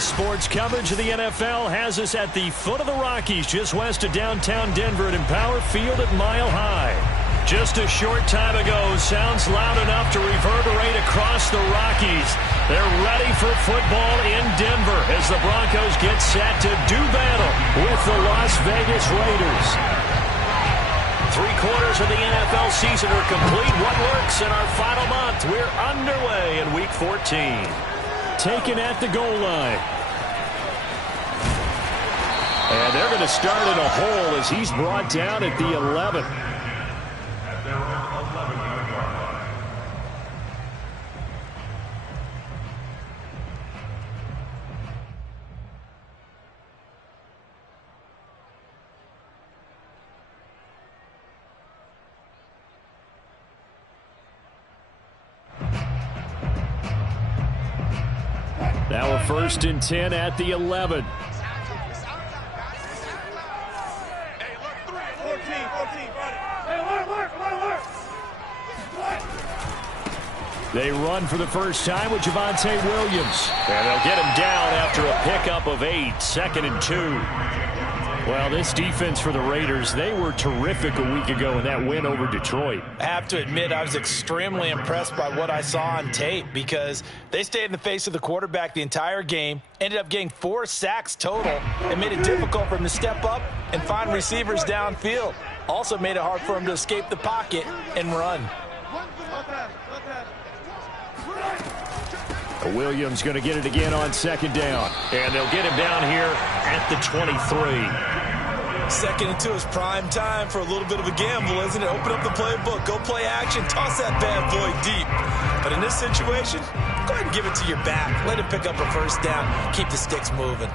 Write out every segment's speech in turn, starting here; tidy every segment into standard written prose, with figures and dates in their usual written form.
NBC Sports coverage of the NFL has us at the foot of the Rockies, just west of downtown Denver at Empower Field at Mile High. Just a short time ago, sounds loud enough to reverberate across the Rockies. They're ready for football in Denver as the Broncos get set to do battle with the Las Vegas Raiders. 3/4 of the NFL season are complete. What works in our final month? We're underway in Week 14. Taken at the goal line. And they're going to start in a hole as he's brought down at the 11. Now a 1st and 10 at the 11. They run for the first time with Javonte Williams. And they'll get him down after a pickup of 8. 2nd and 2. Well, this defense for the Raiders, they were terrific a week ago in that win over Detroit. I have to admit, I was extremely impressed by what I saw on tape because they stayed in the face of the quarterback the entire game, ended up getting 4 sacks total, and made it difficult for him to step up and find receivers downfield. Also made it hard for him to escape the pocket and run. Williams going to get it again on 2nd down. And they'll get him down here at the 23. 2nd and 2 is prime time for a little bit of a gamble, isn't it? Open up the playbook, go play action, toss that bad boy deep. But in this situation, go ahead and give it to your back. Let him pick up a 1st down. Keep the sticks moving.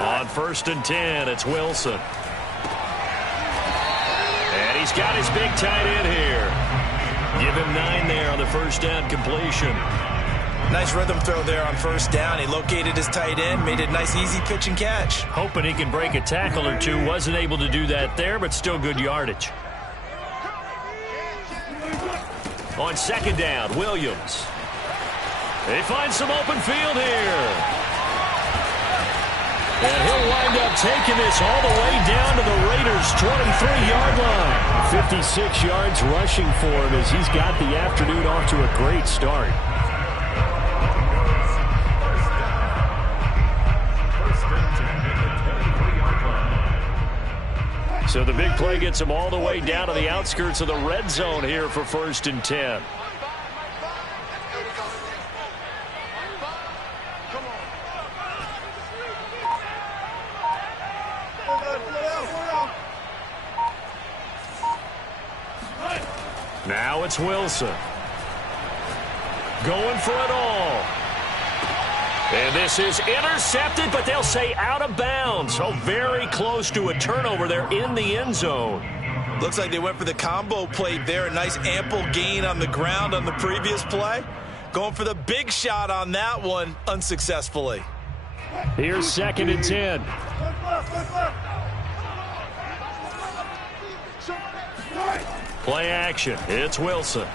On 1st and 10, it's Wilson. And he's got his big tight end here. Give him 9 there on the 1st down completion. Nice rhythm throw there on 1st down. He located his tight end, made it a nice easy pitch and catch. Hoping he can break a tackle or two. Wasn't able to do that there, but still good yardage. On 2nd down, Williams. They find some open field here. And he'll wind up taking this all the way down to the Raiders' 23-yard line. 56 yards rushing for him as he's got the afternoon off to a great start. So the big play gets him all the way down to the outskirts of the red zone here for 1st and 10. Now it's Wilson. Going for it all. And this is intercepted, but they'll say out of bounds. So very close to a turnover there in the end zone. Looks like they went for the combo play there. A nice ample gain on the ground on the previous play. Going for the big shot on that one unsuccessfully. Here's 2nd and 10. Play action. It's Wilson.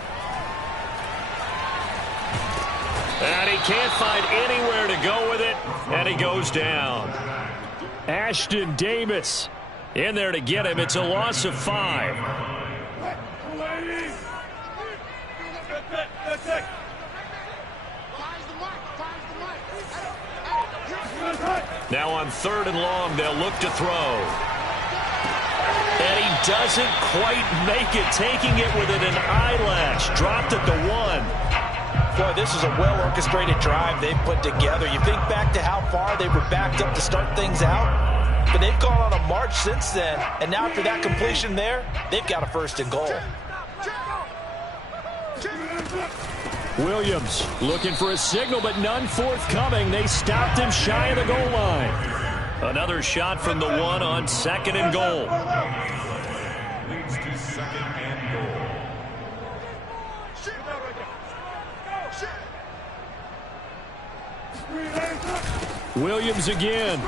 And he can't find anywhere to go with it, and he goes down. Ashton Davis in there to get him. It's a loss of 5. Now on 3rd and long, they'll look to throw. And he doesn't quite make it, taking it within an eyelash. Dropped at the 1. Boy, this is a well-orchestrated drive they've put together. You think back to how far they were backed up to start things out, but they've gone on a march since then, and now after that completion there, they've got a 1st and goal. Williams looking for a signal, but none forthcoming. They stopped him shy of the goal line. Another shot from the 1 on 2nd and goal. Williams again.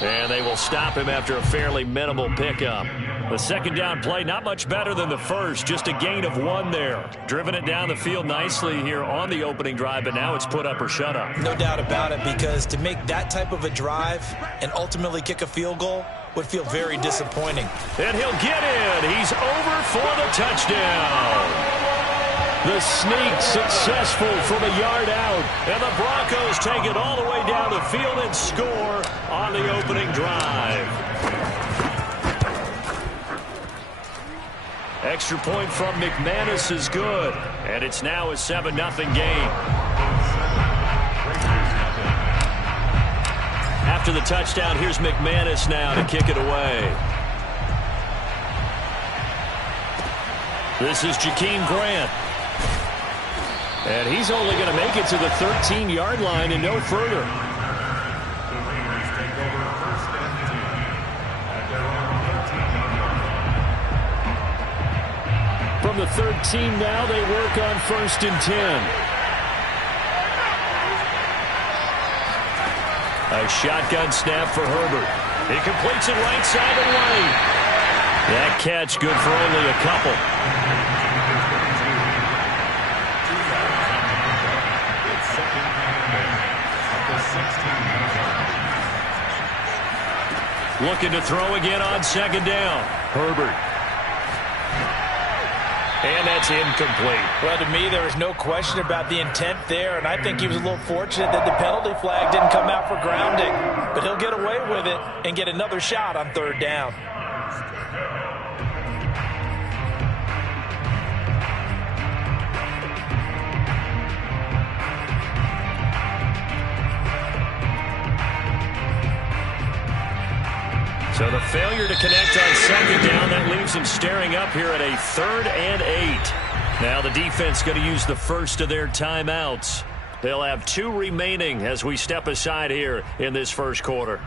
And they will stop him after a fairly minimal pickup. The second down play, not much better than the first. Just a gain of 1 there. Driven it down the field nicely here on the opening drive, but now it's put up or shut up. No doubt about it, because to make that type of a drive and ultimately kick a field goal would feel very disappointing. And he'll get in. He's over for the touchdown. The sneak successful from a yard out. And the Broncos take it all the way down the field and score on the opening drive. Extra point from McManus is good. And it's now a 7-0 game. After the touchdown, here's McManus now to kick it away. This is Jakeem Grant. And he's only going to make it to the 13-yard line and no further. From the 13 now, they work on 1st and 10. A shotgun snap for Herbert. He completes it right side of the lane. That catch good for only a couple. Looking to throw again on 2nd down. Herbert. And that's incomplete. Well, to me, there was no question about the intent there, and I think he was a little fortunate that the penalty flag didn't come out for grounding. But he'll get away with it and get another shot on 3rd down. So the failure to connect on 2nd down, that leaves him staring up here at a 3rd and 8. Now the defense going to use the first of their timeouts. They'll have 2 remaining as we step aside here in this first quarter.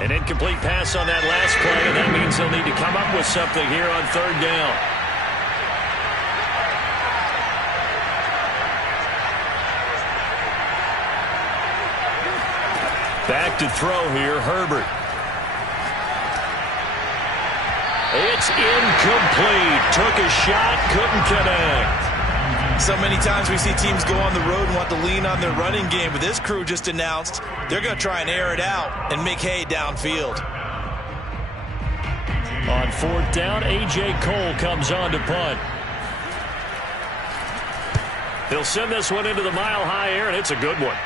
An incomplete pass on that last play, and that means they'll need to come up with something here on 3rd down. Back to throw here, Herbert. It's incomplete. Took a shot, couldn't connect. So many times we see teams go on the road and want to lean on their running game, but this crew just announced they're going to try and air it out and make hay downfield. On 4th down, A.J. Cole comes on to punt. He'll send this one into the mile-high air, and it's a good one.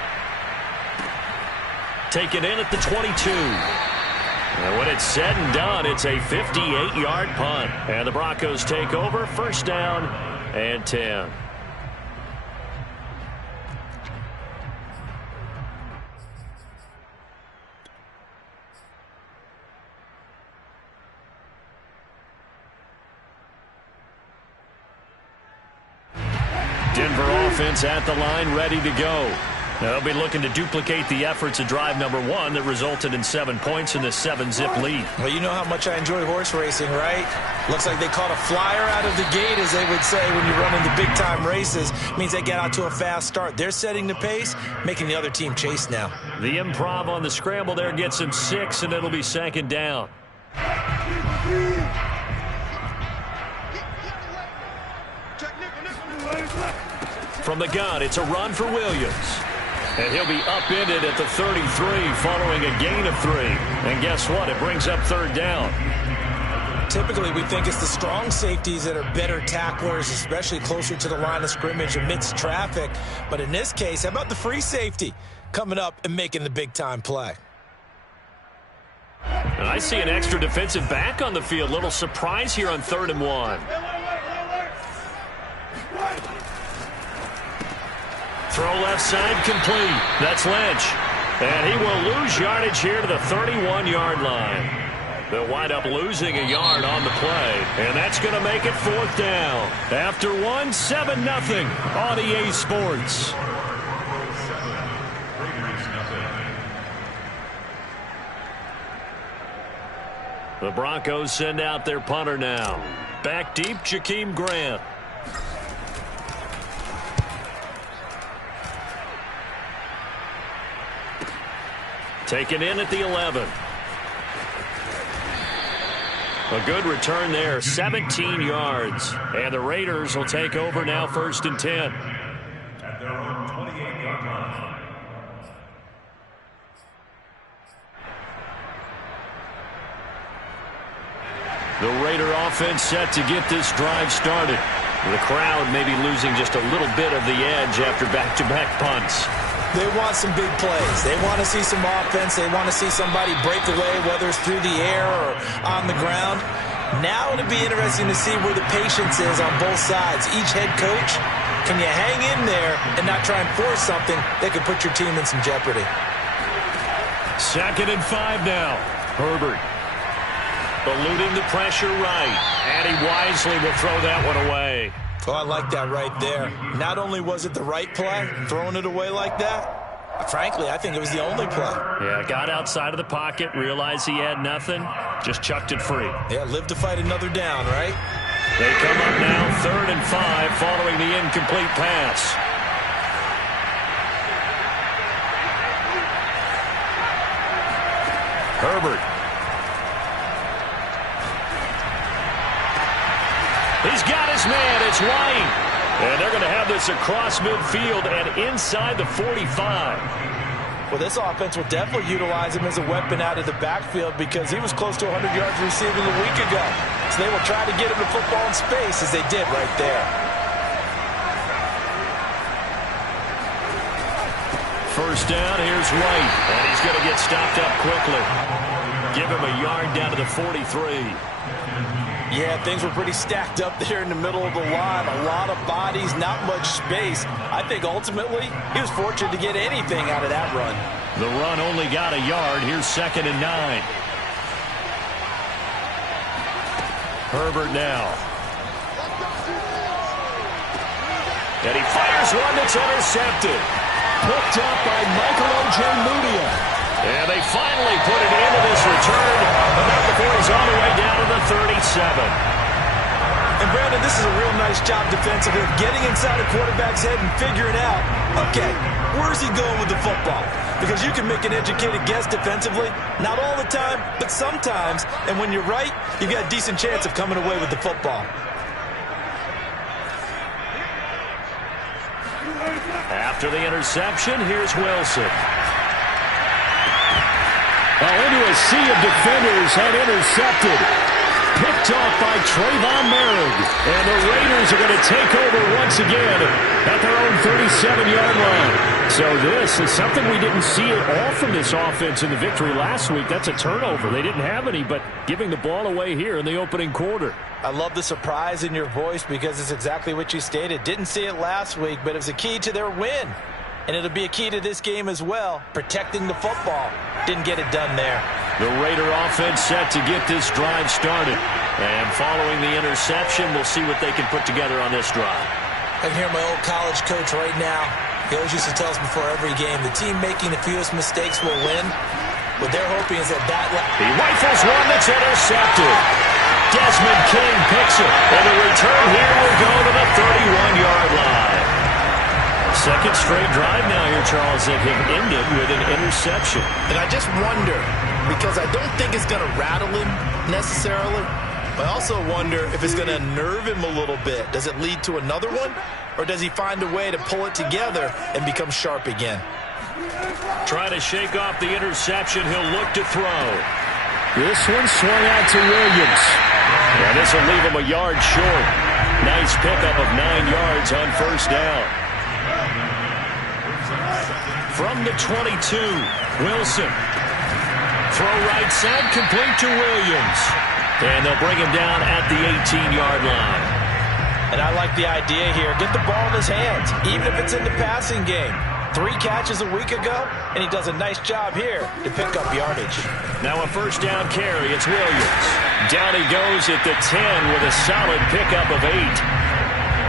Taken in at the 22. And when it's said and done, it's a 58-yard punt. And the Broncos take over, 1st down and 10. Denver offense at the line, ready to go. They'll be looking to duplicate the efforts of drive number 1 that resulted in 7 points in the 7-zip lead. Well, you know how much I enjoy horse racing, right? Looks like they caught a flyer out of the gate, as they would say when you're running the big-time races. It means they get out to a fast start. They're setting the pace, making the other team chase now. The improv on the scramble there gets him 6, and it'll be 2nd down. From the gun, it's a run for Williams. And he'll be upended at the 33 following a gain of 3. And guess what? It brings up 3rd down. Typically, we think it's the strong safeties that are better tacklers, especially closer to the line of scrimmage amidst traffic. But in this case, how about the free safety coming up and making the big-time play? And I see an extra defensive back on the field. Little surprise here on 3rd and 1. Throw left side complete. That's Lynch. And he will lose yardage here to the 31-yard line. They'll wind up losing a yard on the play. And that's going to make it 4th down. After 1, 7-0 on EA Sports. The Broncos send out their punter now. Back deep, Jakeem Grant. Taken in at the 11. A good return there, 17 yards. And the Raiders will take over now, 1st and 10. At their own 28-yard line. The Raider offense set to get this drive started. The crowd may be losing just a little bit of the edge after back-to-back punts. They want some big plays. They want to see some offense. They want to see somebody break away, whether it's through the air or on the ground. Now it'll be interesting to see where the patience is on both sides. Each head coach, can you hang in there and not try and force something that could put your team in some jeopardy? 2nd and 5 now. Herbert eluding the pressure right, and he wisely will throw that one away. Oh, I like that right there. Not only was it the right play, throwing it away like that, frankly, I think it was the only play. Yeah, got outside of the pocket, realized he had nothing, just chucked it free. Yeah, live to fight another down, right? They come up now 3rd and 5 following the incomplete pass. Herbert. He's got his man. It's White. And they're going to have this across midfield and inside the 45. Well, this offense will definitely utilize him as a weapon out of the backfield because he was close to 100 yards receiving a week ago. So they will try to get him the football in space as they did right there. 1st down, here's White. And he's going to get stopped up quickly. Give him a yard down to the 43. Yeah, things were pretty stacked up there in the middle of the line. A lot of bodies, not much space. I think ultimately he was fortunate to get anything out of that run. The run only got a yard. Here's 2nd and 9. Herbert now. And he fires one that's intercepted. Picked up by Michael Ojemudia. And they finally put it into this return, but not before he's on the way down to the 37. And Brandon, this is a real nice job defensively, getting inside a quarterback's head and figuring out, okay, where's he going with the football? Because you can make an educated guess defensively, not all the time, but sometimes. And when you're right, you've got a decent chance of coming away with the football. After the interception, here's Wilson. Into a sea of defenders and intercepted. Picked off by Trayvon Merrick. And the Raiders are going to take over once again at their own 37-yard line. So this is something we didn't see at all from this offense in the victory last week. That's a turnover. They didn't have any, but giving the ball away here in the opening quarter. I love the surprise in your voice because it's exactly what you stated. Didn't see it last week, but it was a key to their win. And it'll be a key to this game as well, protecting the football. Didn't get it done there. The Raider offense set to get this drive started. And following the interception, we'll see what they can put together on this drive. I can hear my old college coach right now. He always used to tell us before every game, the team making the fewest mistakes will win. What they're hoping is that he rifles one that's intercepted. Desmond King picks it. And the return here will go to the 31-yard line. Second straight drive now here, Charles, that have ended with an interception. And I just wonder, because I don't think it's going to rattle him necessarily, but I also wonder if it's going to nerve him a little bit. Does it lead to another one? Or does he find a way to pull it together and become sharp again? Trying to shake off the interception. He'll look to throw. This one swung out to Williams. And this will leave him a yard short. Nice pickup of 9 yards on 1st down. From the 22, Wilson. Throw right side, complete to Williams. And they'll bring him down at the 18-yard line. And I like the idea here. Get the ball in his hands, even if it's in the passing game. 3 catches a week ago, and he does a nice job here to pick up yardage. Now a 1st down carry. It's Williams. Down he goes at the 10 with a solid pickup of 8.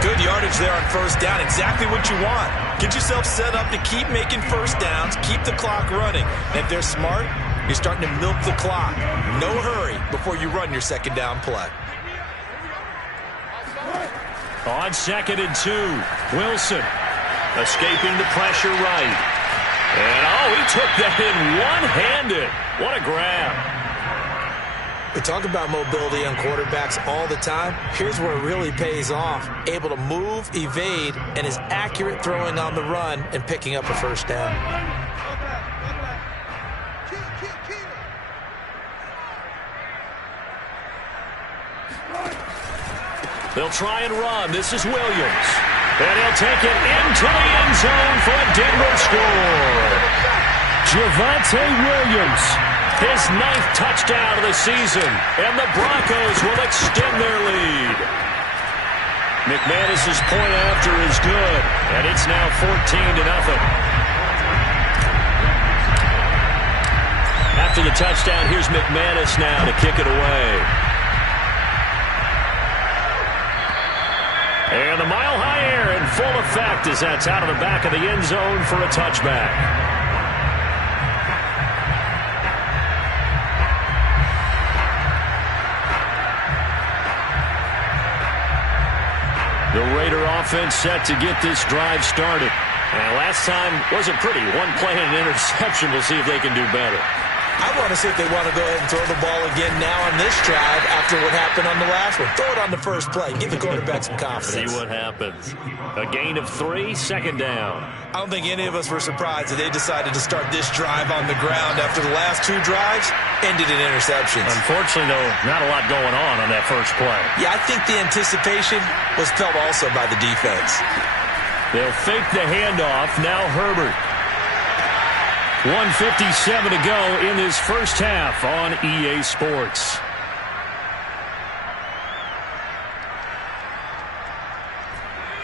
Good yardage there on 1st down. Exactly what you want. Get yourself set up to keep making 1st downs, keep the clock running. And if they're smart, you're starting to milk the clock. No hurry before you run your 2nd down play. On 2nd and 2, Wilson escaping the pressure right. And, he took that in one-handed. What a grab. We talk about mobility on quarterbacks all the time. Here's where it really pays off. Able to move, evade, and is accurate throwing on the run and picking up a first down. They'll try and run. This is Williams. And he'll take it into the end zone for a Denver score. Javonte Williams, his 9th touchdown of the season, and the Broncos will extend their lead. McManus's point after is good, and it's now 14-0. After the touchdown, here's McManus now to kick it away. And the mile-high air in full effect as that's out of the back of the end zone for a touchback. The Raider offense set to get this drive started. And last time wasn't pretty. One play and an interception. We'll see if they can do better. I want to see if they want to go ahead and throw the ball again now on this drive after what happened on the last one. Throw it on the first play. Give the quarterback some confidence. See what happens. A gain of 3, second down. I don't think any of us were surprised that they decided to start this drive on the ground after the last 2 drives ended in interceptions. Unfortunately, though, not a lot going on that first play. Yeah, I think the anticipation was felt also by the defense. They'll fake the handoff. Now Herbert. 1:57 to go in this first half on EA Sports.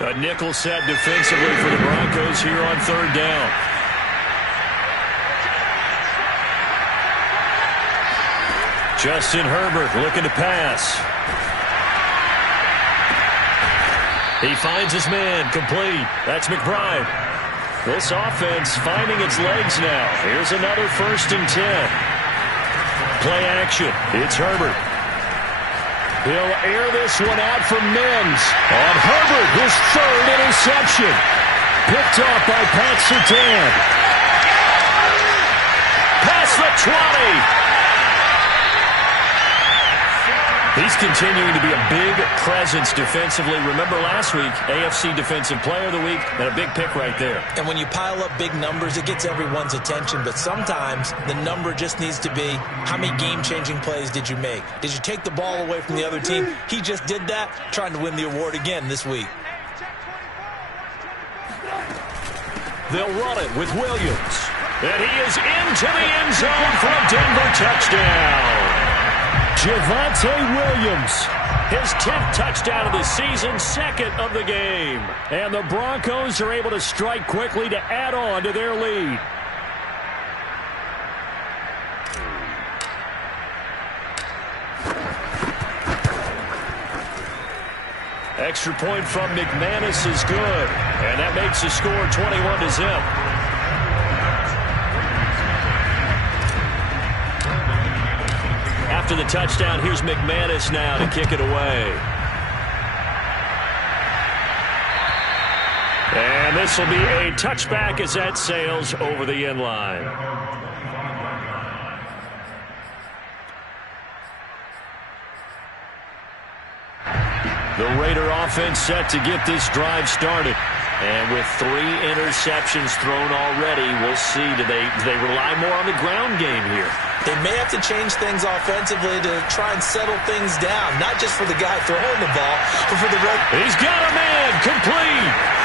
A nickel set defensively for the Broncos here on 3rd down. Justin Herbert looking to pass. He finds his man complete. That's McBride. This offense finding its legs now. Here's another 1st and 10. Play action. It's Herbert. He'll air this one out for Mims. On Herbert, his 3rd interception. Picked off by Pat Surtain. Past the 20. He's continuing to be a big presence defensively. Remember last week, AFC Defensive Player of the Week, and a big pick right there. And when you pile up big numbers, it gets everyone's attention. But sometimes the number just needs to be, how many game-changing plays did you make? Did you take the ball away from the other team? He just did that, trying to win the award again this week. They'll run it with Williams. And he is into the end zone for a Denver touchdown. Javonte Williams, his 10th touchdown of the season, 2nd of the game. And the Broncos are able to strike quickly to add on to their lead. Extra point from McManus is good. And that makes the score 21-0. After the touchdown, here's McManus now to kick it away. And this will be a touchback as that sails over the end line. The Raider offense set to get this drive started. And with 3 interceptions thrown already, we'll see. Do they rely more on the ground game here? They may have to change things offensively to try and settle things down. Not just for the guy throwing the ball, but for the rest. He's got a man complete.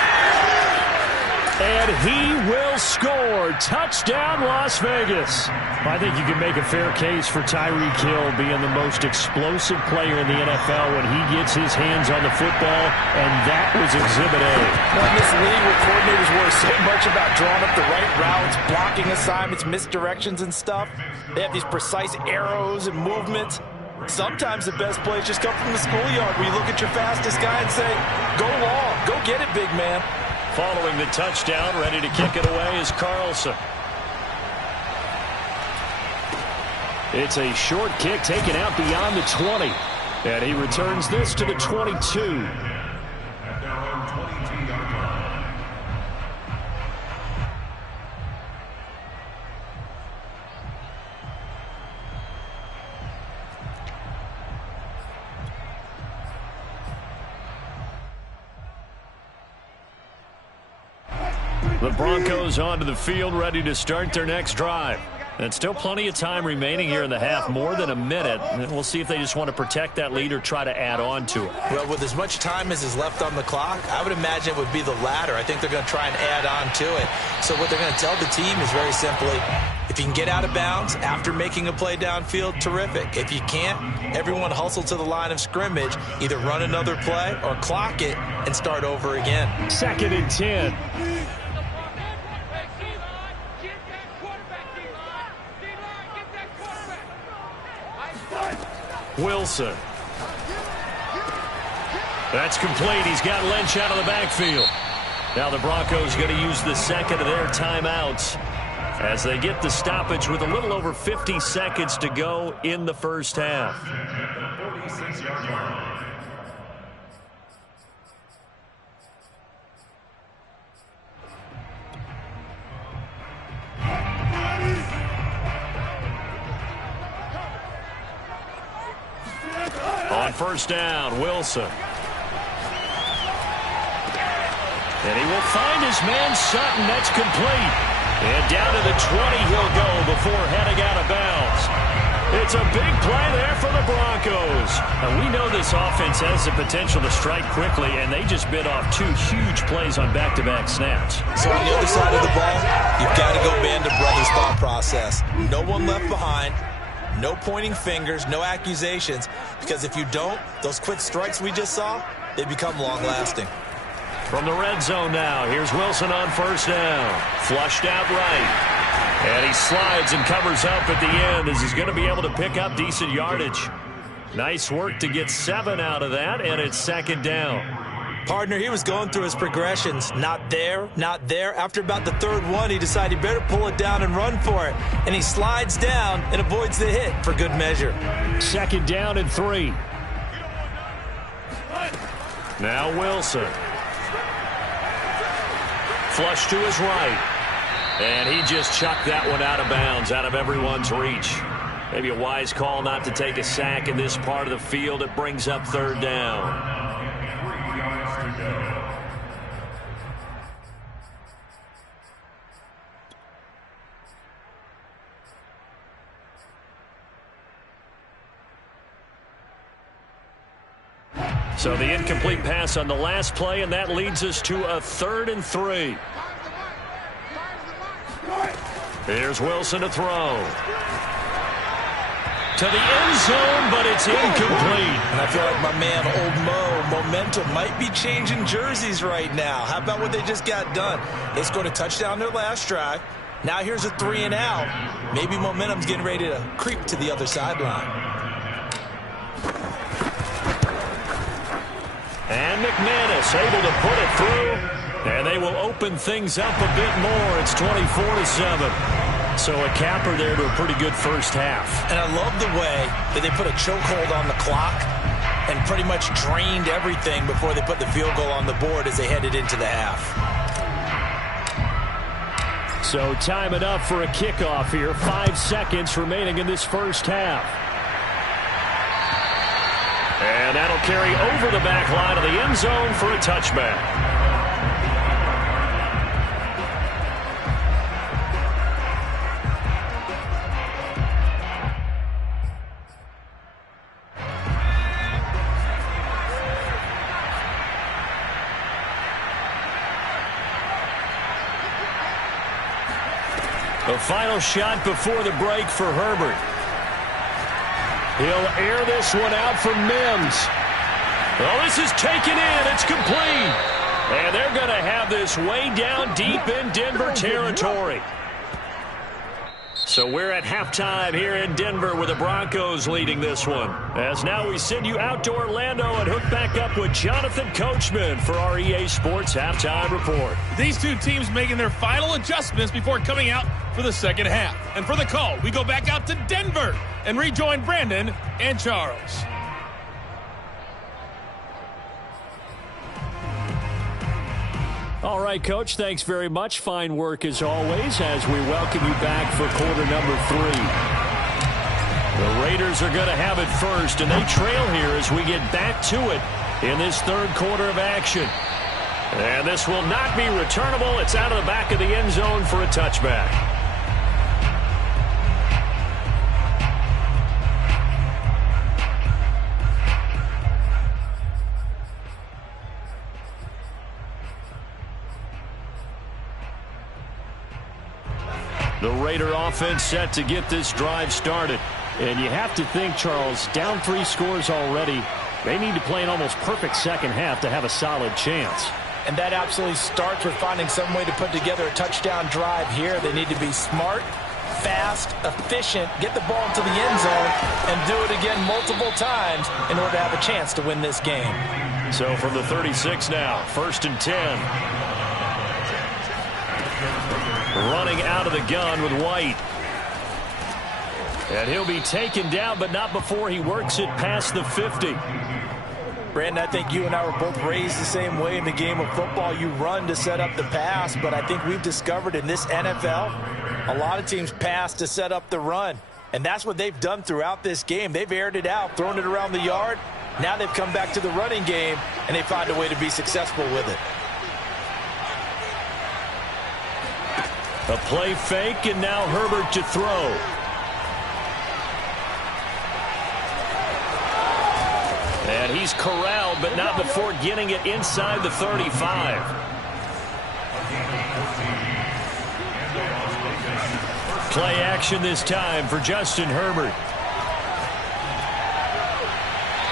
And he will score. Touchdown, Las Vegas. I think you can make a fair case for Tyreek Hill being the most explosive player in the NFL when he gets his hands on the football, and that was Exhibit A. Well, in this league where coordinators worry so much about drawing up the right routes, blocking assignments, misdirections and stuff, they have these precise arrows and movements. Sometimes the best plays just come from the schoolyard where you look at your fastest guy and say, go long, go get it, big man. Following the touchdown, ready to kick it away is Carlson. It's a short kick taken out beyond the 20. And he returns this to the 22. At their own 22-yard line. The Broncos onto the field, ready to start their next drive. And still plenty of time remaining here in the half, more than a minute. And we'll see if they just want to protect that lead or try to add on to it. Well, with as much time as is left on the clock, I would imagine it would be the latter. I think they're going to try and add on to it. So what they're going to tell the team is very simply, if you can get out of bounds after making a play downfield, terrific. If you can't, everyone hustle to the line of scrimmage, either run another play or clock it and start over again. 2nd and 10. Wilson. That's complete. He's got Lynch out of the backfield. Now the Broncos going to use the second of their timeouts as they get the stoppage with a little over 50 seconds to go in the first half. On first down, Wilson. And he will find his man Sutton. That's complete. And down to the 20 he'll go before heading out of bounds. It's a big play there for the Broncos. And we know this offense has the potential to strike quickly, and they just bit off 2 huge plays on back-to-back snaps. So on the other side of the ball, you've got to go Band of Brothers thought process. No one left behind. No pointing fingers, no accusations, because if you don't, those quick strikes we just saw, they become long-lasting. From the red zone now, here's Wilson on first down. Flushed out right. And he slides and covers up at the end as he's going to be able to pick up decent yardage. Nice work to get 7 out of that, and it's 2nd down. Partner, he was going through his progressions. Not there, not there. After about the 3rd one, he decided he better pull it down and run for it. And he slides down and avoids the hit for good measure. 2nd down and 3. Now Wilson. Flush to his right. And he just chucked that one out of bounds, out of everyone's reach. Maybe a wise call not to take a sack in this part of the field. It brings up 3rd down. So the incomplete pass on the last play, and that leads us to a 3rd and 3. Here's Wilson to throw. To the end zone, but it's incomplete. And I feel like my man, Old Mo, momentum might be changing jerseys right now. How about what they just got done? They scored a touchdown their last drive. Now here's a 3 and out. Maybe momentum's getting ready to creep to the other sideline. And McManus able to put it through, and they will open things up a bit more. It's 24-7. So a capper there to a pretty good first half. And I love the way that they put a chokehold on the clock and pretty much drained everything before they put the field goal on the board as they headed into the half. So time it up for a kickoff here. 5 seconds remaining in this first half. And that'll carry over the back line of the end zone for a touchback. The final shot before the break for Herbert. He'll air this one out for Mims. Oh, this is taken in. It's complete. And they're going to have this way down deep in Denver territory. So we're at halftime here in Denver with the Broncos leading this one. As now we send you out to Orlando and hook back up with Jonathan Coachman for our EA Sports Halftime Report. These two teams making their final adjustments before coming out for the second half. And for the call, we go back out to Denver and rejoin Brandon and Charles. All right, Coach, thanks very much. Fine work as always as we welcome you back for quarter number 3. The Raiders are going to have it first, and they trail here as we get back to it in this third quarter of action. And this will not be returnable. It's out of the back of the end zone for a touchback. The Raider offense set to get this drive started. And you have to think, Charles, down 3 scores already. They need to play an almost perfect second half to have a solid chance. And that absolutely starts with finding some way to put together a touchdown drive here. They need to be smart, fast, efficient, get the ball into the end zone, and do it again multiple times in order to have a chance to win this game. So from the 36 now, 1st and 10. Running out of the gun with White. And he'll be taken down, but not before he works it past the 50. Brandon, I think you and I were both raised the same way in the game of football. You run to set up the pass, but I think we've discovered in this NFL, a lot of teams pass to set up the run. And that's what they've done throughout this game. They've aired it out, thrown it around the yard. Now they've come back to the running game, and they find a way to be successful with it. A play fake, and now Herbert to throw. And he's corralled, but not before getting it inside the 35. Play action this time for Justin Herbert.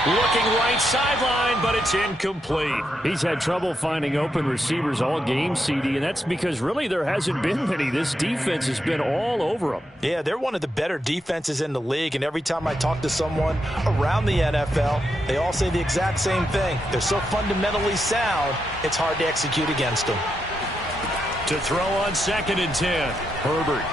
Looking right sideline, but it's incomplete. He's had trouble finding open receivers all game, CD, and that's because really there hasn't been many. This defense has been all over them. Yeah, they're one of the better defenses in the league, and every time I talk to someone around the NFL, they all say the exact same thing. They're so fundamentally sound, it's hard to execute against them. To throw on 2nd and 10, Herbert.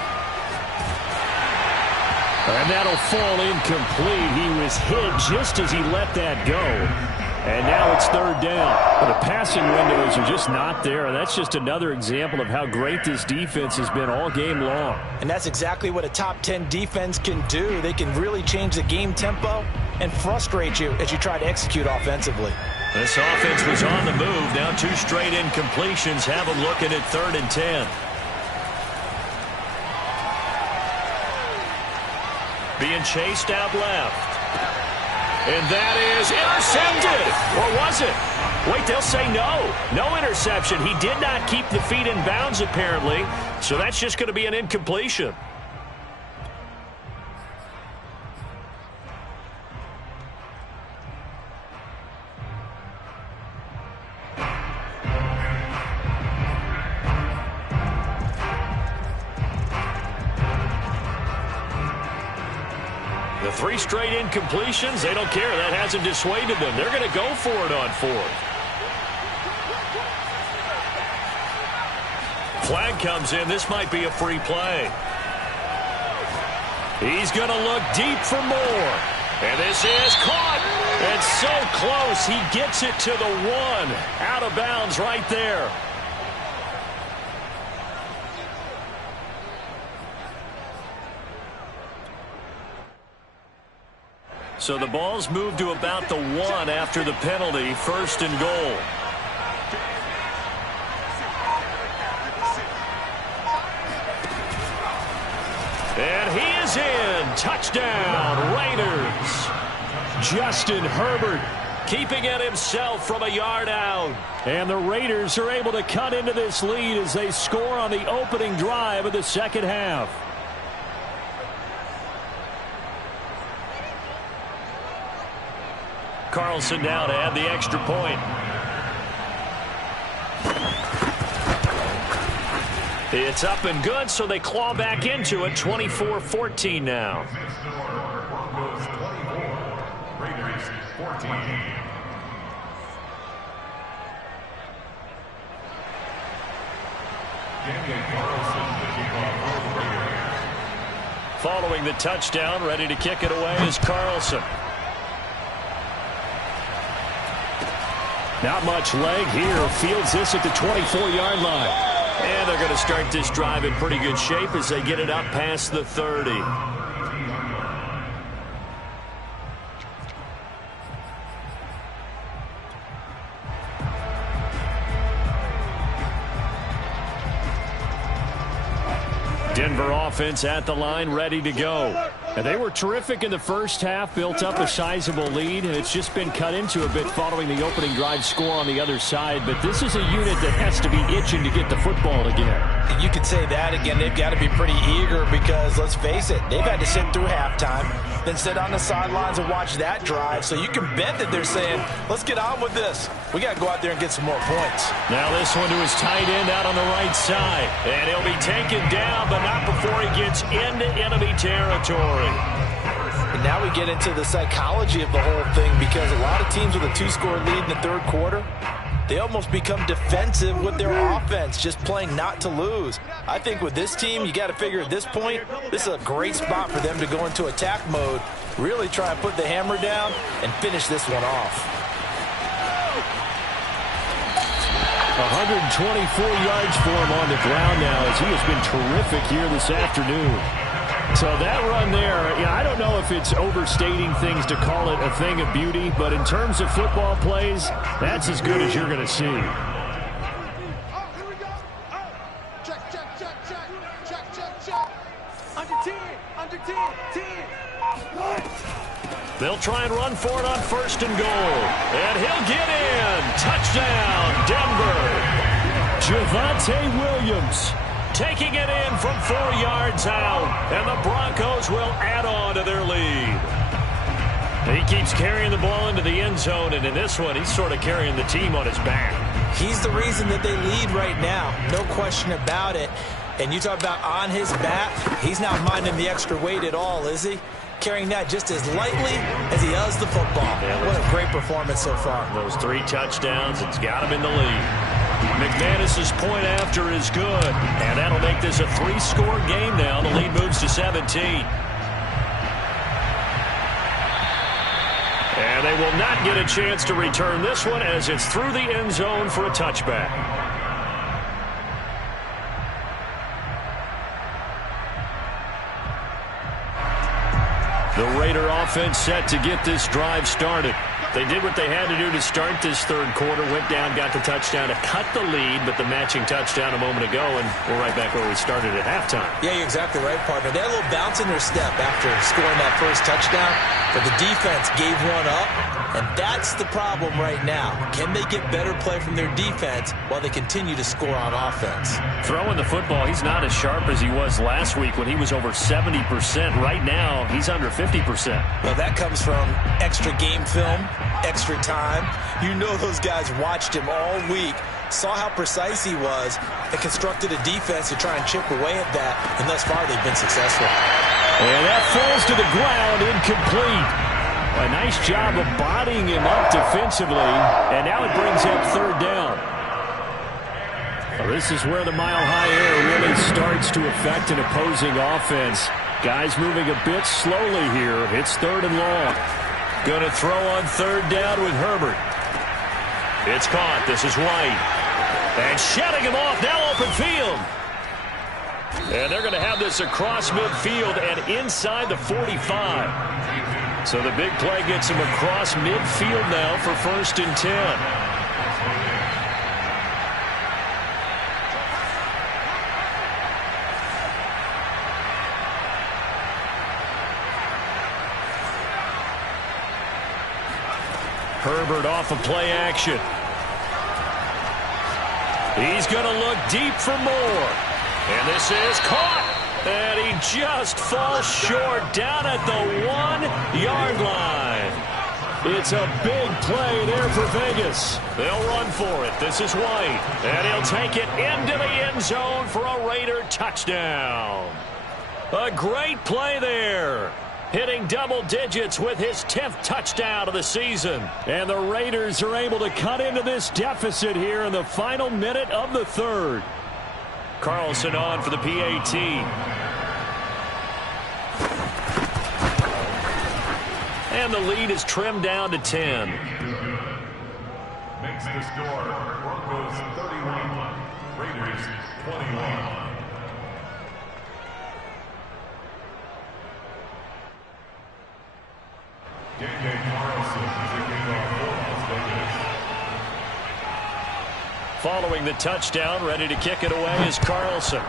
And that'll fall incomplete. He was hit just as he let that go. And now it's 3rd down. But the passing windows are just not there. That's just another example of how great this defense has been all game long. And that's exactly what a top 10 defense can do. They can really change the game tempo and frustrate you as you try to execute offensively. This offense was on the move. Now 2 straight incompletions have them looking at 3rd and 10. Being chased out left. And that is intercepted. Or was it? Wait, they'll say no. No interception. He did not keep the feet in bounds, apparently. So that's just going to be an incompletion. The 3 straight incompletions, they don't care. That hasn't dissuaded them. They're going to go for it on 4th. Flag comes in. This might be a free play. He's going to look deep for more. And this is caught. And so close. He gets it to the 1. Out of bounds right there. So the ball's moved to about the 1 after the penalty. 1st and goal. And he is in. Touchdown, Raiders. Justin Herbert keeping it himself from a yard out. And the Raiders are able to cut into this lead as they score on the opening drive of the second half. Carlson now to add the extra point. It's up and good, so they claw back into it. 24-14 now. Raiders 14. Following the touchdown, ready to kick it away is Carlson. Not much leg here. Fields this at the 24-yard line. And they're going to start this drive in pretty good shape as they get it up past the 30. Denver offense at the line, ready to go. And they were terrific in the first half, built up a sizable lead, and it's just been cut into a bit following the opening drive score on the other side. But this is a unit that has to be itching to get the football again. You could say that again. They've got to be pretty eager because, let's face it, they've had to sit through halftime, then sit on the sidelines and watch that drive. So you can bet that they're saying, let's get on with this. We got to go out there and get some more points. Now this one to his tight end out on the right side. And he'll be taken down, but not before he gets into enemy territory. And now we get into the psychology of the whole thing, because a lot of teams with a 2-score lead in the third quarter, they almost become defensive with their offense, just playing not to lose. I think with this team, you got to figure at this point, this is a great spot for them to go into attack mode, really try and put the hammer down and finish this one off. 124 yards for him on the ground now, as he has been terrific here this afternoon. So that run there, I don't know if it's overstating things to call it a thing of beauty, but in terms of football plays, that's as good as you're going to see. They'll try and run for it on 1st and goal. And he'll get in. Touchdown, Denver. Javonte Williams taking it in from 4 yards out. And the Broncos will add on to their lead. He keeps carrying the ball into the end zone, and in this one, he's sort of carrying the team on his back. He's the reason that they lead right now. No question about it. And you talk about on his back, he's not minding the extra weight at all, is he? Carrying that just as lightly as he does the football. Yeah, what a great performance so far. Those 3 touchdowns, it's got him in the lead. McManus's point after is good, and that'll make this a 3-score game now. The lead moves to 17. And they will not get a chance to return this one, as it's through the end zone for a touchback. The Raider offense set to get this drive started. They did what they had to do to start this third quarter, went down, got the touchdown to cut the lead, but the matching touchdown a moment ago, and we're right back where we started at halftime. Yeah, you're exactly right, partner. They had a little bounce in their step after scoring that first touchdown, but the defense gave one up, and that's the problem right now. Can they get better play from their defense while they continue to score on offense? Throwing the football, he's not as sharp as he was last week when he was over 70%. Right now, he's under 50%. Well, that comes from extra game film, extra time. You know those guys watched him all week, saw how precise he was, and constructed a defense to try and chip away at that, and thus far they've been successful. And that falls to the ground, incomplete. A nice job of bodying him up defensively, and now it brings up 3rd down. Well, this is where the mile-high air really starts to affect an opposing offense. Guys moving a bit slowly here. It's 3rd and long. Going to throw on 3rd down with Herbert. It's caught. This is White. And shutting him off. Now open field. And they're going to have this across midfield and inside the 45. So the big play gets him across midfield now for 1st and 10. Herbert off of play action. He's going to look deep for more. And this is caught. And he just falls short down at the 1-yard line. It's a big play there for Vegas. They'll run for it. This is White. And he'll take it into the end zone for a Raider touchdown. A great play there. Hitting double digits with his 10th touchdown of the season. And the Raiders are able to cut into this deficit here in the final minute of the 3rd. Carlson on for the PAT. And the lead is trimmed down to 10. Makes the score Broncos 31, Raiders 21. Following the touchdown, ready to kick it away is Carlson.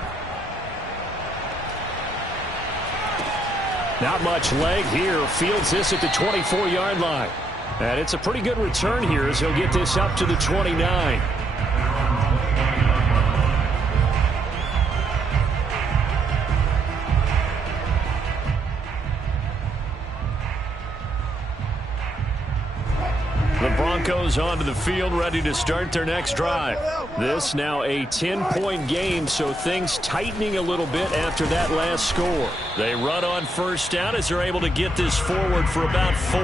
Not much leg here. Fields this at the 24-yard line. And it's a pretty good return here as he'll get this up to the 29. The Broncos onto the field, ready to start their next drive. This now a 10-point game, so things tightening a little bit after that last score. They run on first down as they're able to get this forward for about 4.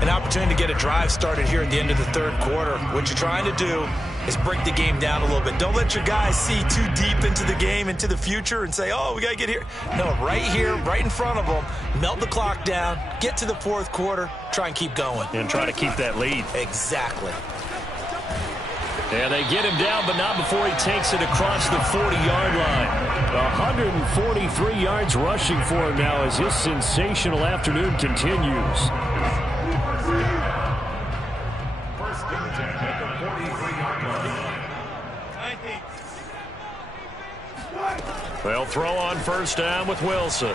An opportunity to get a drive started here at the end of the third quarter. What you're trying to do is break the game down a little bit. Don't let your guys see too deep into the game, into the future, and say, oh, we got to get here. No, right here, right in front of them, melt the clock down, get to the fourth quarter, try and keep going. And try to keep that lead. Exactly. And they get him down, but not before he takes it across the 40-yard line. 143 yards rushing for him now as his sensational afternoon continues. First and 10 at the 43-yard line. They'll throw on first down with Wilson.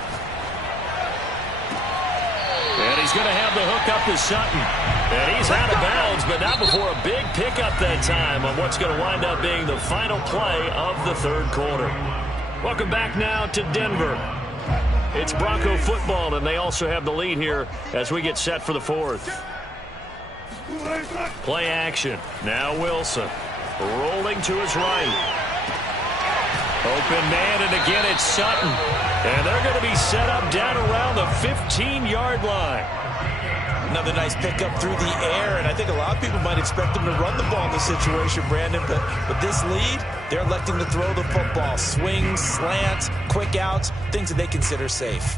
And he's going to have the hook up to Sutton. And he's out of bounds, but not before a big pickup that time on what's going to wind up being the final play of the third quarter. Welcome back now to Denver. It's Bronco football, and they also have the lead here as we get set for the fourth. Play action. Now Wilson rolling to his right. Open man, and again it's Sutton. And they're going to be set up down around the 15-yard line. Another nice pickup through the air, and I think a lot of people might expect them to run the ball in this situation, Brandon, but with this lead, they're electing to throw the football. Swings, slants, quick outs, things that they consider safe.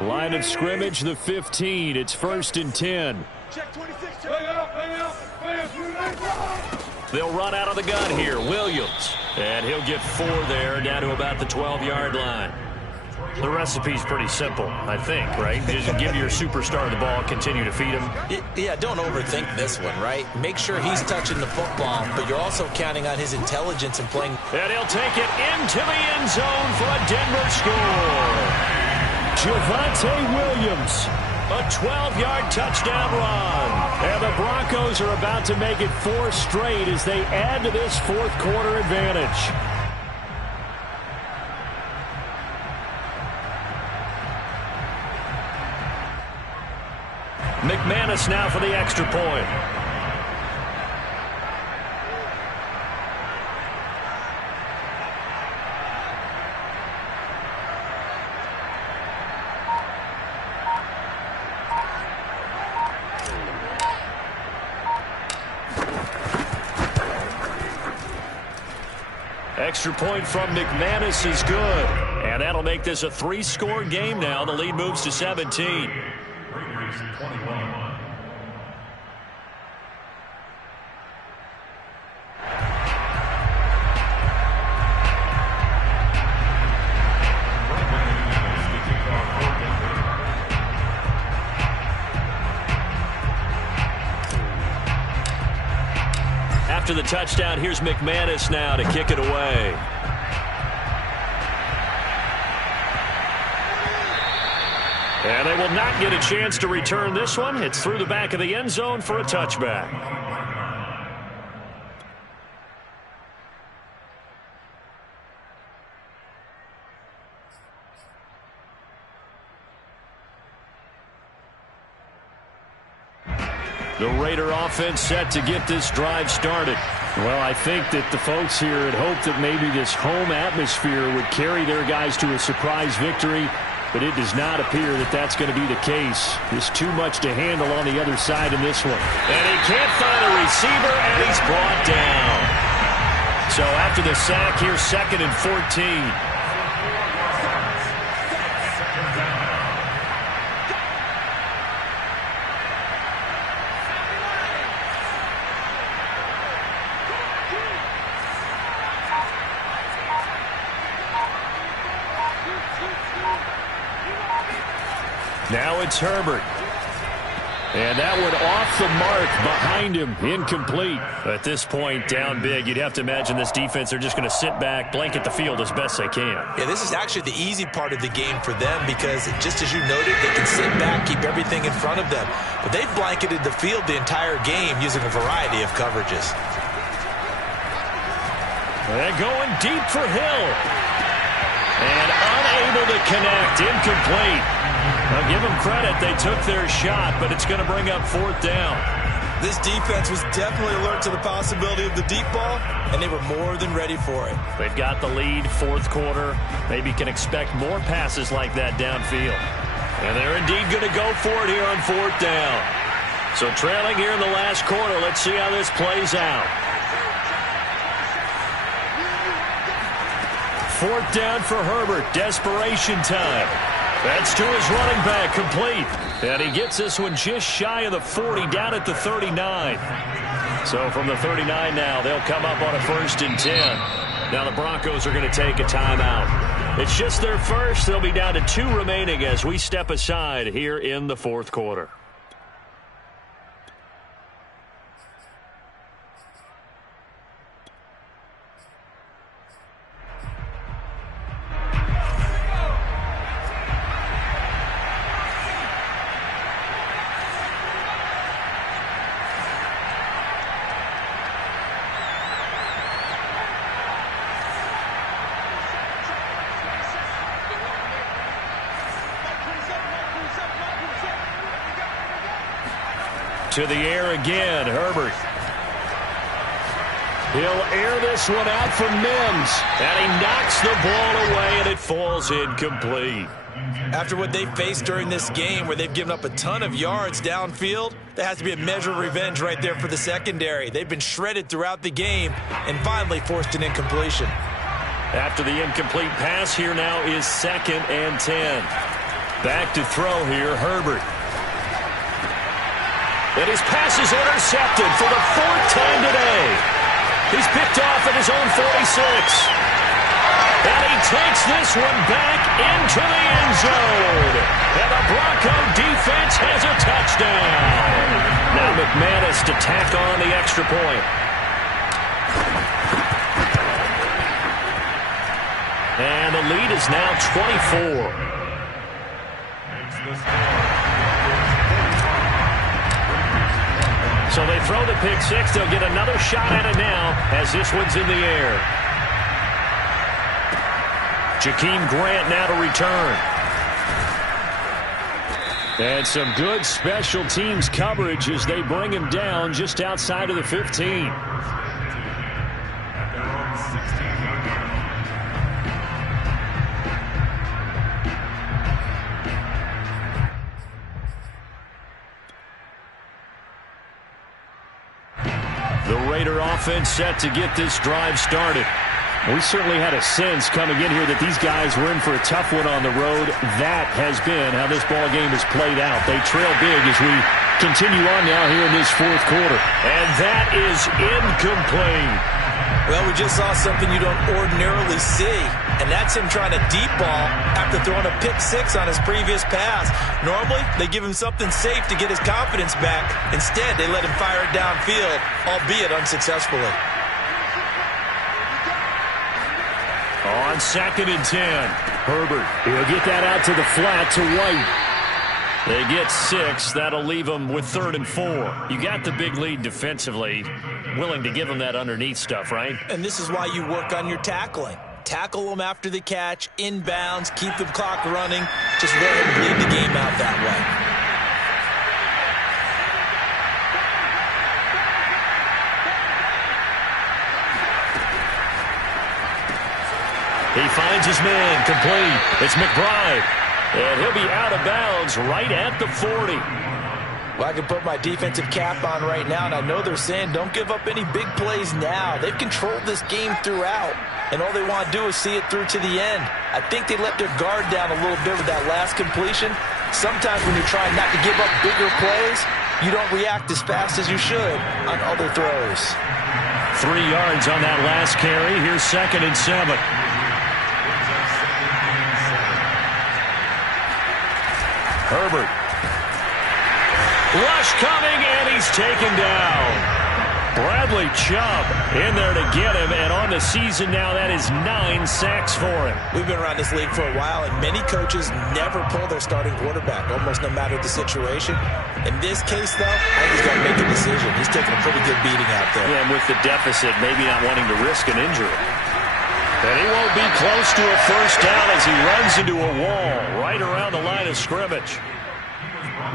Line of scrimmage, the 15. It's first and 10. Check 26. They'll run out of the gun here. Williams. And he'll get 4 there, down to about the 12-yard line. The recipe's pretty simple, I think, right? Just give your superstar the ball, continue to feed him. Yeah, don't overthink this one, right? Make sure he's touching the football, but you're also counting on his intelligence in playing. And he'll take it into the end zone for a Denver score. Javonte Williams, a 12-yard touchdown run. And the Broncos are about to make it 4 straight as they add to this fourth quarter advantage. McManus now for the extra point. Extra point from McManus is good. And that'll make this a 3-score game now. The lead moves to 17. Raiders 21. After the touchdown, here's McManus now to kick it away. And they will not get a chance to return this one. It's through the back of the end zone for a touchback. The Raider offense set to get this drive started. Well, I think that the folks here had hoped that maybe this home atmosphere would carry their guys to a surprise victory, but it does not appear that that's going to be the case. There's too much to handle on the other side in this one. And he can't find a receiver, and he's brought down. So after the sack, here's 2nd and 14. Now it's Herbert. And that one off the mark behind him. Incomplete. At this point, down big, you'd have to imagine this defense, they're just going to sit back, blanket the field as best they can. Yeah, this is actually the easy part of the game for them because just as you noted, they can sit back, keep everything in front of them. But they've blanketed the field the entire game using a variety of coverages. They're going deep for Hill. And unable to connect. Incomplete. I'll give them credit. They took their shot, but it's going to bring up 4th down. This defense was definitely alert to the possibility of the deep ball, and they were more than ready for it. They've got the lead, 4th quarter. Maybe can expect more passes like that downfield. And they're indeed going to go for it here on 4th down. So trailing here in the last quarter, let's see how this plays out. 4th down for Herbert. Desperation time. That's to his running back, complete. And he gets this one just shy of the 40, down at the 39. So from the 39 now, they'll come up on a 1st and 10. Now the Broncos are going to take a timeout. It's just their first. They'll be down to 2 remaining as we step aside here in the 4th quarter. To the air again, Herbert. He'll air this one out for Mims. And he knocks the ball away, and it falls incomplete. After what they faced during this game where they've given up a ton of yards downfield, there has to be a measure of revenge right there for the secondary. They've been shredded throughout the game and finally forced an incompletion. After the incomplete pass, here now is 2nd and 10. Back to throw here, Herbert. And his pass is intercepted for the 4th time today. He's picked off at his own 46. And he takes this one back into the end zone. And the Bronco defense has a touchdown. Now McManus to tack on the extra point. And the lead is now 24. So they throw the pick 6. They'll get another shot at it now as this one's in the air. Jakeem Grant now to return. And some good special teams coverage as they bring him down just outside of the 15. The Raider offense set to get this drive started. We certainly had a sense coming in here that these guys were in for a tough one on the road. That has been how this ball game has played out. They trail big as we continue on now here in this 4th quarter. And that is incomplete. Well, we just saw something you don't ordinarily see, and that's him trying to deep ball after throwing a pick 6 on his previous pass. Normally, they give him something safe to get his confidence back. Instead, they let him fire it downfield, albeit unsuccessfully. On 2nd and 10, Herbert. He'll get that out to the flat to White. They get 6. That'll leave them with 3rd and 4. You got the big lead defensively. Willing to give them that underneath stuff, right? And this is why you work on your tackling. Tackle them after the catch, inbounds, keep the clock running. Just go ahead and bleed the game out that way. He finds his man, complete. It's McBride. And he'll be out of bounds right at the 40. Well, I can put my defensive cap on right now, and I know they're saying don't give up any big plays now. They've controlled this game throughout, and all they want to do is see it through to the end. I think they let their guard down a little bit with that last completion. Sometimes when you're trying not to give up bigger plays, you don't react as fast as you should on other throws. 3 yards on that last carry. Here's 2nd and 7. Herbert. Rush coming, and he's taken down. Bradley Chubb in there to get him, and on the season now, that is 9 sacks for him. We've been around this league for a while, and many coaches never pull their starting quarterback, almost no matter the situation. In this case, though, I think he's going to make a decision. He's taking a pretty good beating out there. Yeah, and with the deficit, maybe not wanting to risk an injury. And he won't be close to a first down as he runs into a wall right around the line of scrimmage.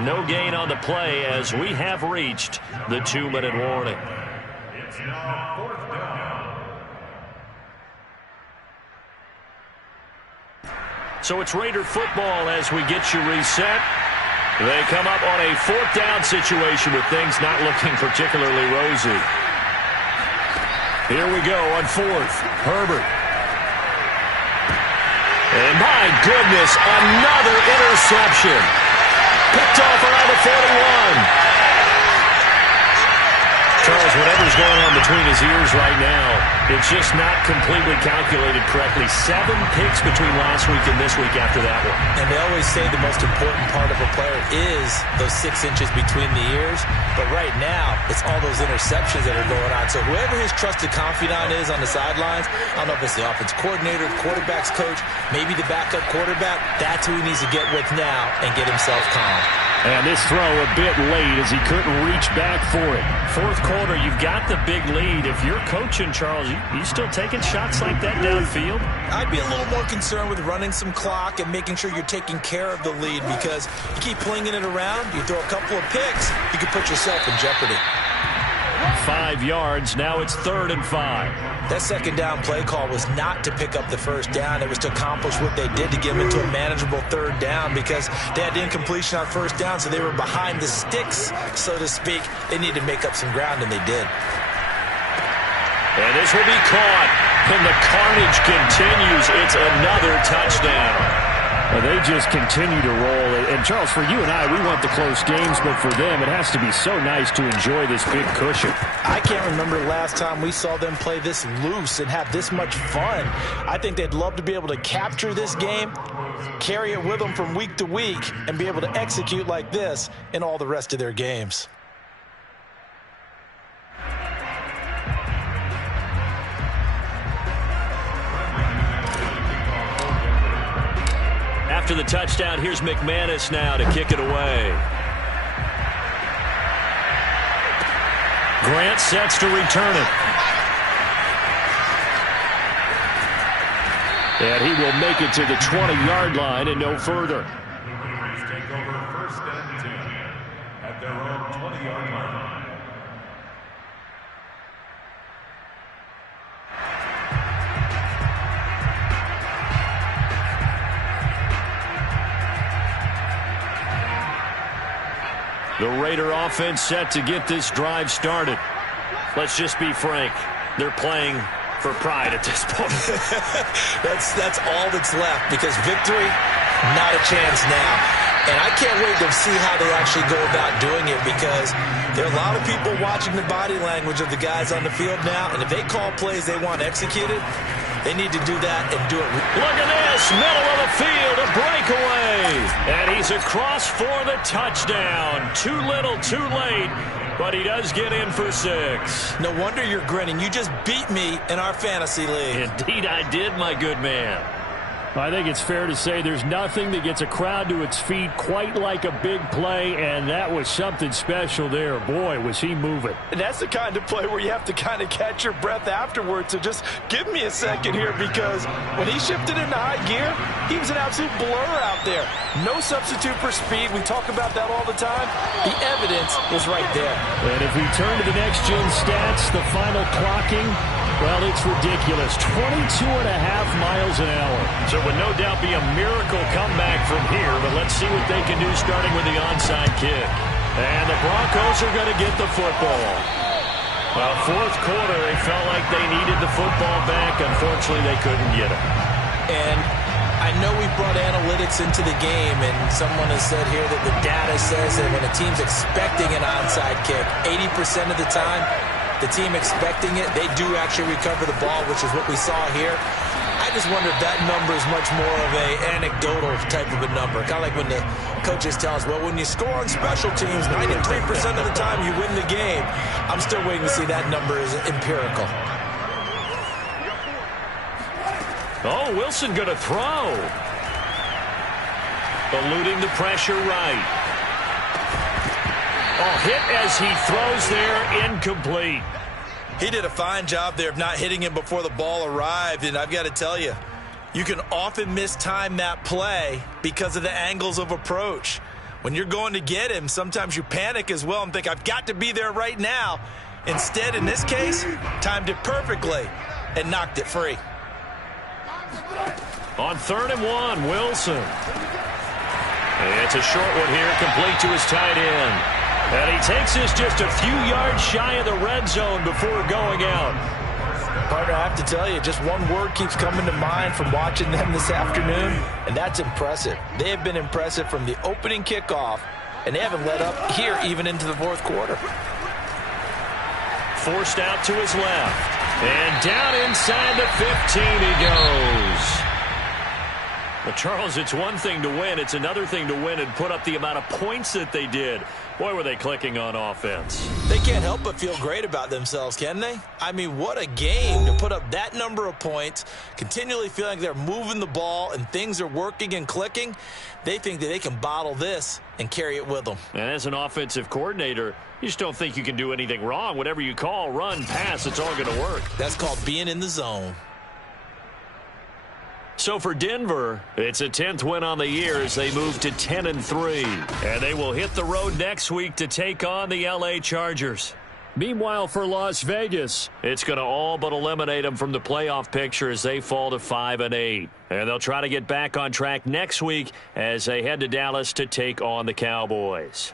No gain on the play as we have reached the 2-minute warning. It's now 4th down. So it's Raider football as we get you reset. They come up on a 4th down situation with things not looking particularly rosy. Here we go on 4th. Herbert. And my goodness, another interception. Picked off around the 41. Charles, whatever's going on between his ears right now, it's just not completely calculated correctly. 7 picks between last week and this week after that one. And they always say the most important part of a player is those 6 inches between the ears. But right now, it's all those interceptions that are going on. So whoever his trusted confidant is on the sidelines, I don't know if it's the offense coordinator, the quarterback's coach, maybe the backup quarterback, that's who he needs to get with now and get himself calm. And this throw a bit late as he couldn't reach back for it. 4th quarter, you've got the big lead. If you're coaching, Charles, you still taking shots like that downfield? I'd be a little more concerned with running some clock and making sure you're taking care of the lead, because you keep flinging it around, you throw a couple of picks, you could put yourself in jeopardy. 5 yards, now it's 3rd and 5. That second down play call was not to pick up the first down. It was to accomplish what they did to get them into a manageable 3rd down, because they had incompletion on first down, so they were behind the sticks, so to speak. They needed to make up some ground, and they did. And this will be caught, and the carnage continues. It's another touchdown. Well, they just continue to roll. And, Charles, for you and I, we want the close games, but for them, it has to be so nice to enjoy this big cushion. I can't remember the last time we saw them play this loose and have this much fun. I think they'd love to be able to capture this game, carry it with them from week to week, and be able to execute like this in all the rest of their games. After the touchdown, here's McManus now to kick it away. Grant sets to return it. And he will make it to the 20-yard line and no further. Raiders take over 1st and 10 at their own 20-yard line. The Raider offense set to get this drive started. Let's just be frank. They're playing for pride at this point. That's all that's left, because victory, not a chance now. And I can't wait to see how they actually go about doing it, because there are a lot of people watching the body language of the guys on the field now, and if they call plays they want executed, they need to do that and do it. Look at this, middle of the field, a breakaway. And he's across for the touchdown. Too little, too late, but he does get in for 6. No wonder you're grinning. You just beat me in our fantasy league. Indeed I did, my good man. I think it's fair to say there's nothing that gets a crowd to its feet quite like a big play, and that was something special there. Boy, was he moving. And that's the kind of play where you have to kind of catch your breath afterwards. So just give me a second here, because when he shifted into high gear, he was an absolute blur out there. No substitute for speed. We talk about that all the time. The evidence was right there. And if we turn to the next-gen stats, the final clocking, well, it's ridiculous. 22.5 miles an hour. So it would no doubt be a miracle comeback from here, but let's see what they can do starting with the onside kick. And the Broncos are going to get the football. Well, 4th quarter, they felt like they needed the football back. Unfortunately, they couldn't get it. And I know we brought analytics into the game, and someone has said here that the data says that when a team's expecting an onside kick, 80% of the time, the team expecting it, they do actually recover the ball, which is what we saw here. I I just wonder if that number is much more of a anecdotal type of a number. Kind of like when the coaches tell us, well, when you score on special teams, 93% of the time you win the game. I'm still waiting to see that number is empirical. Oh, Wilson going to throw. Eluding the pressure right. Oh, hit as he throws there, incomplete. He did a fine job there of not hitting him before the ball arrived, and I've got to tell you, you can often mistime that play because of the angles of approach. When you're going to get him, sometimes you panic as well and think, I've got to be there right now. Instead, in this case, timed it perfectly and knocked it free. On 3rd and 1, Wilson. It's a short one here, complete to his tight end. And he takes this just a few yards shy of the red zone before going out. Partner, I have to tell you, just one word keeps coming to mind from watching them this afternoon, and that's impressive. They have been impressive from the opening kickoff, and they haven't let up here even into the 4th quarter. Forced out to his left. And down inside the 15 he goes. Well, Charles, it's one thing to win. It's another thing to win and put up the amount of points that they did. Boy, were they clicking on offense. They can't help but feel great about themselves, can they? I mean, what a game to put up that number of points, continually feeling like they're moving the ball and things are working and clicking. They think that they can bottle this and carry it with them. And as an offensive coordinator, you just don't think you can do anything wrong. Whatever you call, run, pass, it's all going to work. That's called being in the zone. So for Denver, it's a 10th win on the year as they move to 10-3. And they will hit the road next week to take on the LA Chargers. Meanwhile, for Las Vegas, it's going to all but eliminate them from the playoff picture as they fall to 5-8. And they'll try to get back on track next week as they head to Dallas to take on the Cowboys.